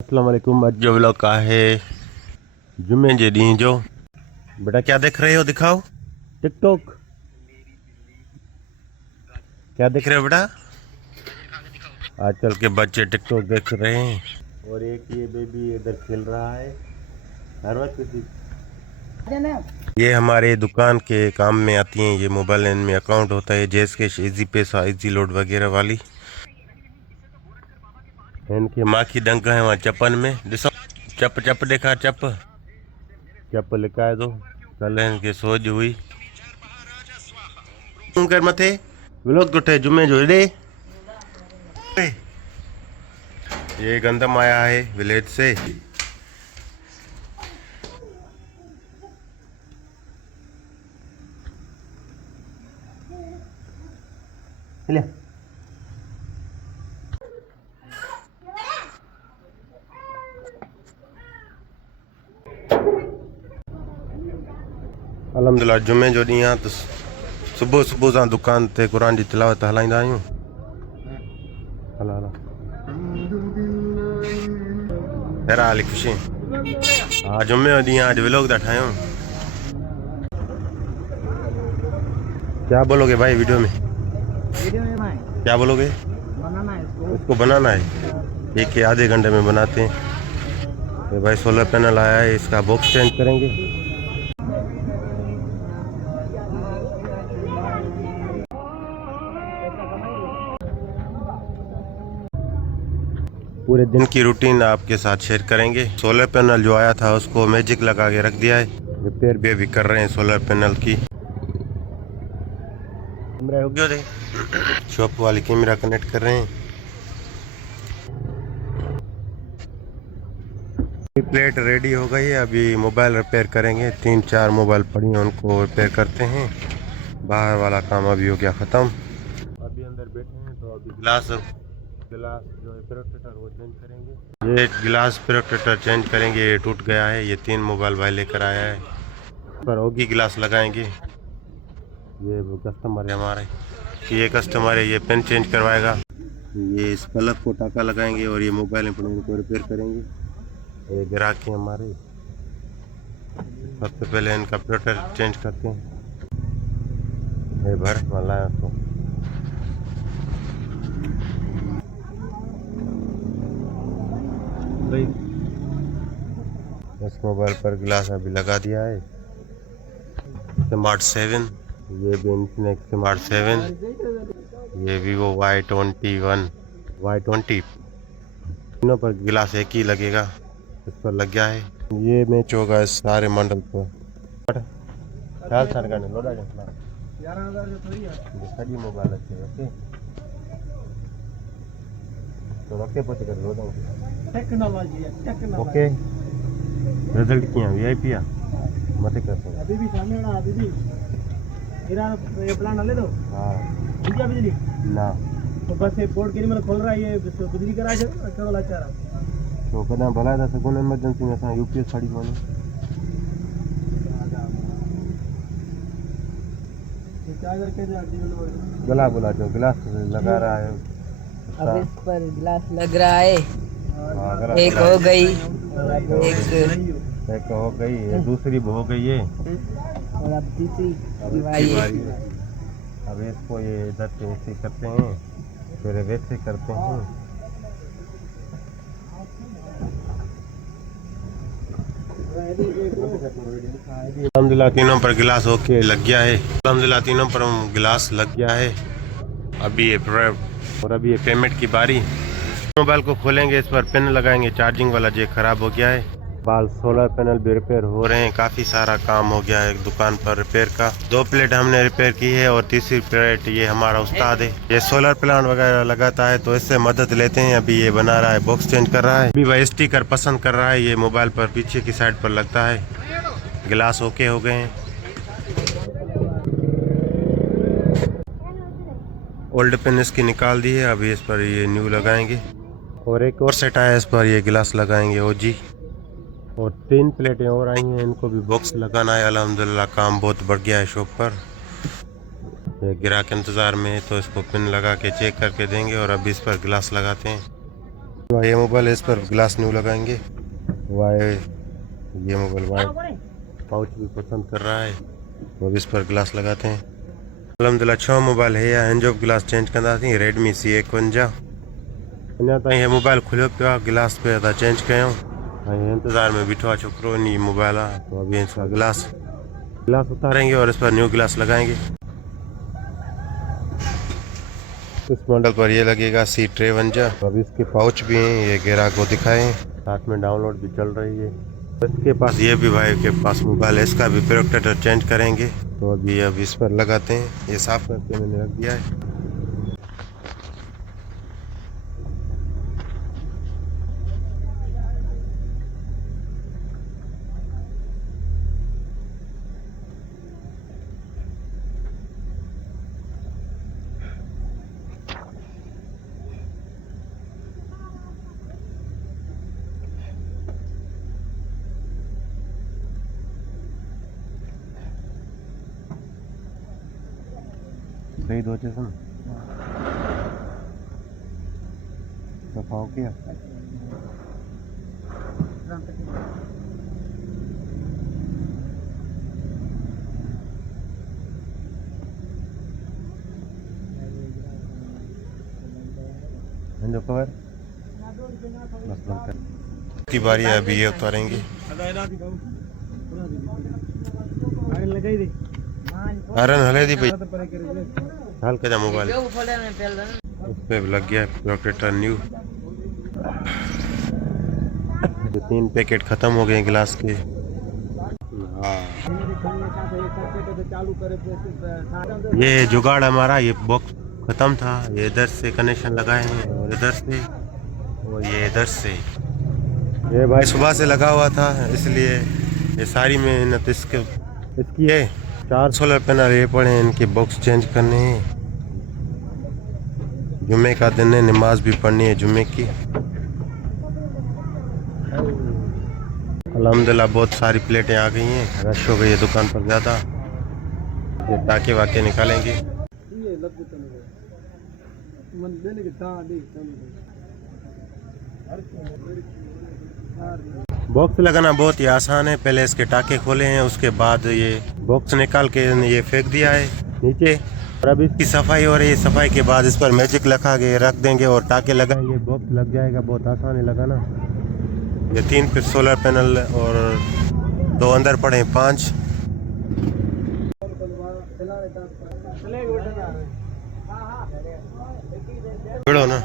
अस्सलाम वालेकुम। अज जो व्लॉग का है जुम्मे जे ॾींहुं जो। बेटा क्या देख रहे हो, दिखाओ। टिकटॉक क्या देख रहे हो बेटा? आजकल के बच्चे टिकटॉक देख रहे हैं और एक ये बेबी इधर खेल रहा है हर वक्त। ये हमारे दुकान के काम में आती हैं। ये मोबाइल में अकाउंट होता है, जैसे इजी पैसा, इजी लोड वगैरह वाली। इनके माँ की डंका है वहाँ चपन में, ॾिसो चप चप देखा, चप चप लिकाए दो। कल इनके सोज हुई कर मथे व्लॉग गुठे जुम्मे जो ॾे। ये गंदम आया है विलेज से। ले अल्हम्दुलिल्लाह जुम्मे जो ॾींहुं आहे त सुबुह सुबुह सां दुकान ते क़ुरान जी तिलावत हलाईंदा आहियूं। हला हला हेरा हाली ख़ुशी। हाँ जुम्मे जो ॾींहुं आहे, अॼु व्लॉग था ठाहियूं। क्या बोलोगे भाई वीडियो में? क्या बोलोगे? बनाना है इसको बनाना है, एक के आधे घंटे में बनाते हैं। तो भाई सोलर पैनल आया है, इसका बॉक्स चेंज करेंगे। पूरे दिन की रूटीन आपके साथ शेयर करेंगे। सोलर पैनल जो आया था उसको मैजिक लगा के रख दिया है, रिपेयर भी अभी कर रहे हैं सोलर पैनल की। कैमरा हो गया, शॉप वाली कैमरा कनेक्ट कर रहे हैं। प्लेट रेडी हो गई है, अभी मोबाइल रिपेयर करेंगे। 3-4 मोबाइल पड़ी हैं, उनको रिपेयर करते हैं। बाहर वाला काम अभी हो गया ख़त्म। अभी अंदर बैठे हैं तो अभी गिलास जो है प्रोटेक्टर वो चेंज करेंगे। ये गिलास प्रोटेक्टर चेंज करेंगे, ये टूट गया है। ये 3 मोबाइल भाई लेकर आया है, पर होगी गिलास लगाएंगे। ये कस्टमर है हमारे, ये कस्टमर है, ये पेन चेंज करवाएगा। ये इस पलक को टाका लगाएंगे और ये मोबाइल को रिपेयर करेंगे। ये ग्राहक है हमारे। सबसे पहले इनका प्रोटेक्टर चेंज करते हैं। ये भर वाला है तो इस मोबाइल पर गिलास अभी लगा दिया है। स्मार्ट 7, ये भी इन्फिनिक्स स्मार्ट 7, ये वीवो Y20 तीनों पर गिलास एक ही लगेगा, इस पर लग गया है। ये मैच होगा इस सारे मंडल पर। ख्याल सर करने लोडा जैसा 11,000 जो थोड़ी है। सभी मोबाइल अच्छे ओके तो रखे पोते कर लोडा टेक्नोलॉजी है, टेक्नोलॉजी। ओके रिजल्ट किया वीआईपी आ मत कर सकते अभी भी सामने ना अभी भी मेरा ये प्लान ले दो। हां क्या बिजली ना तो बस ये बोर्ड के लिए मतलब खोल रहा है, ये बिजली करा है क्या वाला चाह रहा तो कदा भला था सगुन इमरजेंसी में असां यूपीएस खड़ी कोनी। चार्जर के गला बुला जो गिलास लगा रहा है। अब इस पर गिलास लग रहा है। हाँ, एक हो गई, एक हो गई है, दूसरी भी हो गई है और अब तीसरी अब बारी इसकी है। बारी है। अब इसको ये इधर से ऐसे करते हैं, फिर वैसे करते हैं। अल्हम्दुलिल्लाह तीनों पर गिलास ओके लग गया है। अल्हम्दुलिल्लाह तीनों पर गिलास लग गया है। अभी ये और अभी ये पेमेंट की बारी। मोबाइल को खोलेंगे, इस पर पिन लगाएंगे, चार्जिंग वाला जे खराब हो गया है। बाल सोलर पैनल भी रिपेयर हो रहे हैं, काफ़ी सारा काम हो गया है दुकान पर रिपेयर का। 2 प्लेट हमने रिपेयर की है और तीसरी प्लेट ये हमारा उस्ताद है, ये सोलर प्लांट वगैरह लगाता है तो इससे मदद लेते हैं। अभी ये बना रहा है, बॉक्स चेंज कर रहा है। अभी वह स्टिकर पसंद कर रहा है, ये मोबाइल पर पीछे की साइड पर लगता है। गिलास ओके हो गए हैं। ओल्ड पिन इसकी निकाल दी है, अभी इस पर ये न्यू लगाएंगे। और एक और सेट आया, इस पर ये गिलास लगाएंगे ओजी। और 3 प्लेटें और आई हैं, इनको भी बॉक्स लगाना है। अल्हम्दुलिल्लाह काम बहुत बढ़ गया है शॉप पर। ये ग्राहक इंतज़ार में है तो इसको पिन लगा के चेक करके देंगे और अभी इस पर गिलास लगाते हैं। ये मोबाइल है, इस पर ग्लास न्यू लगाएंगे। वाई ये मोबाइल वाई पाउच भी पसंद कर रहा है, तो अब इस पर ग्लास लगाते हैं। अलहमदिल्ला 6 मोबाइल है या एंज ऑफ ग्लास चेंज कंदासीं। रेडमी C51 अञा ताईं हे मोबाइल खुलियो पियो आहे, गिलास पे था चेंज कयूं ऐं इंतज़ार में बीठो आहे छोकिरो, इन मोबाइल आहे तो अभी इसका गिलास उतारेंगे और इस पर न्यू गिलास लगाएंगे। इस मॉडल पर ये लगेगा C53। अभी इसके पाउच भी हैं, ये ग्राहक को दिखाएं, साथ में डाउनलोड भी चल रही है। इसके पास ये भी भाई के पास मोबाइल है, इसका भी प्रोटेक्टर चेंज करेंगे, तो अब इस पर लगाते हैं। ये साफ करके मैंने रख दिया है। सही दो चीज़ सफा हो गया। जो कवर बस बंद की बारी है, अभी ये उतारेंगे। आयरन हले दी भाई हल्का जा मोबाइल उस पे लग गया प्रोटेक्टर न्यू। जो 3 पैकेट खत्म हो गए गिलास के। ये जुगाड़ हमारा, ये बॉक्स खत्म था, ये इधर से कनेक्शन लगाए हैं और इधर से और ये इधर से। ये भाई सुबह से लगा हुआ था, इसलिए ये सारी मेहनत इसकी है। 4 सोलर पैनल ये पड़े हैं, इनके बॉक्स चेंज करने हैं। जुम्मे का दिन है, नमाज भी पढ़नी है जुम्मे की। अल्हम्दुलिल्लाह बहुत सारी प्लेटें आ गई हैं, रश हो गई है दुकान पर ज़्यादा। ये टाके वाके निकालेंगे। बॉक्स लगाना बहुत ही आसान है। पहले इसके टाके खोले हैं, उसके बाद ये बॉक्स निकाल के ये फेंक दिया है नीचे, और अब इसकी सफाई हो रही है। सफाई के बाद इस पर मैजिक लगा के रख देंगे और टाके लगाएंगे, बॉक्स लग जाएगा। बहुत आसान है लगाना। ये 3 सोलर पैनल और 2 अंदर पड़े 5। बिड़ो ना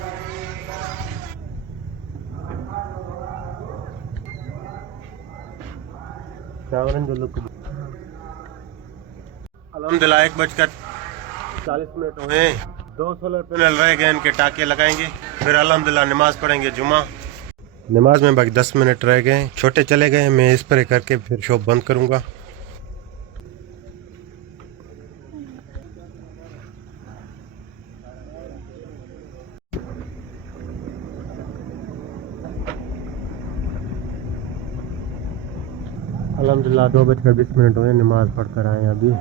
चावरन जो लुक। अल्हम्दुलिल्लाह 1:40 हुए। 2 सोलर पैनल रह गए, इनके टाके लगाएंगे, फिर अल्हम्दुलिल्लाह नमाज पढ़ेंगे जुमा। नमाज में बाकी 10 मिनट रह गए, छोटे चले गए। मैं स्प्रे करके फिर शॉप बंद करूंगा। अल्हम्दुलिल्लाह 2:20 हुए, नमाज पढ़कर आए अभी।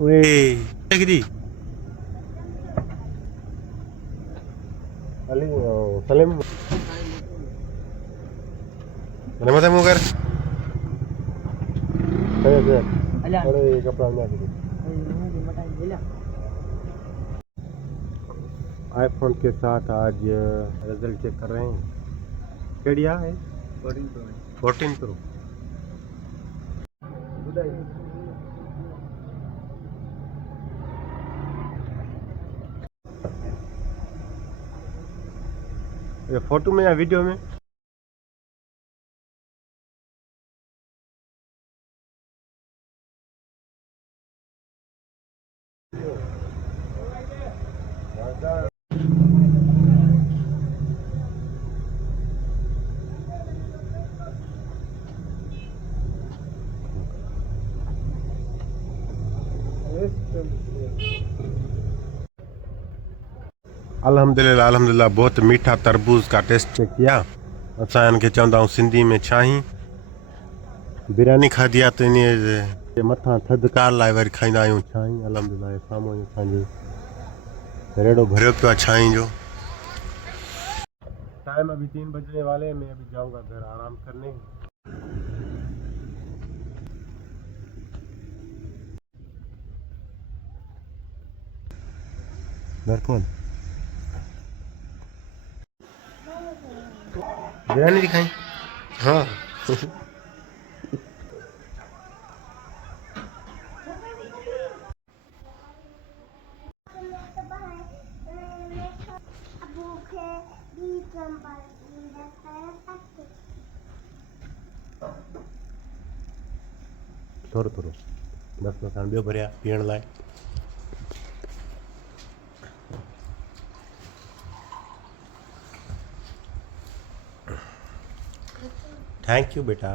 ओए जी Ali Salim mana mata mu gar saya अरे कपड़ा में आईफोन के साथ आज रिजल्ट चेक कर रहे हैं। क्या है 14 प्रो। ये फोटो में या वीडियो में? अल्हम्दुलिल्लाह अल्हम्दुलिल्लाह बहुत मीठा तरबूज का टेस्ट चेक किया। असां इनके चवंदा आहियूं सिंधी में छाहीं। बिरयानी खाधी आहे त इन मथां थधिकार लाइ वरी खाईंदा आहियूं छाहीं। अल्हम्दुलिल्लाह साम्हूं असांजे रेडो भरे पे अच्छा ही जो टाइम अभी 3 बजने वाले हैं। मैं अभी जाऊंगा घर आराम करने। घर कौन बिरयानी दिखाई? हाँ थोड़ो थोड़ो बस मकान ॿियो भरिया पीअण लाइ। थैंक यू बेटा।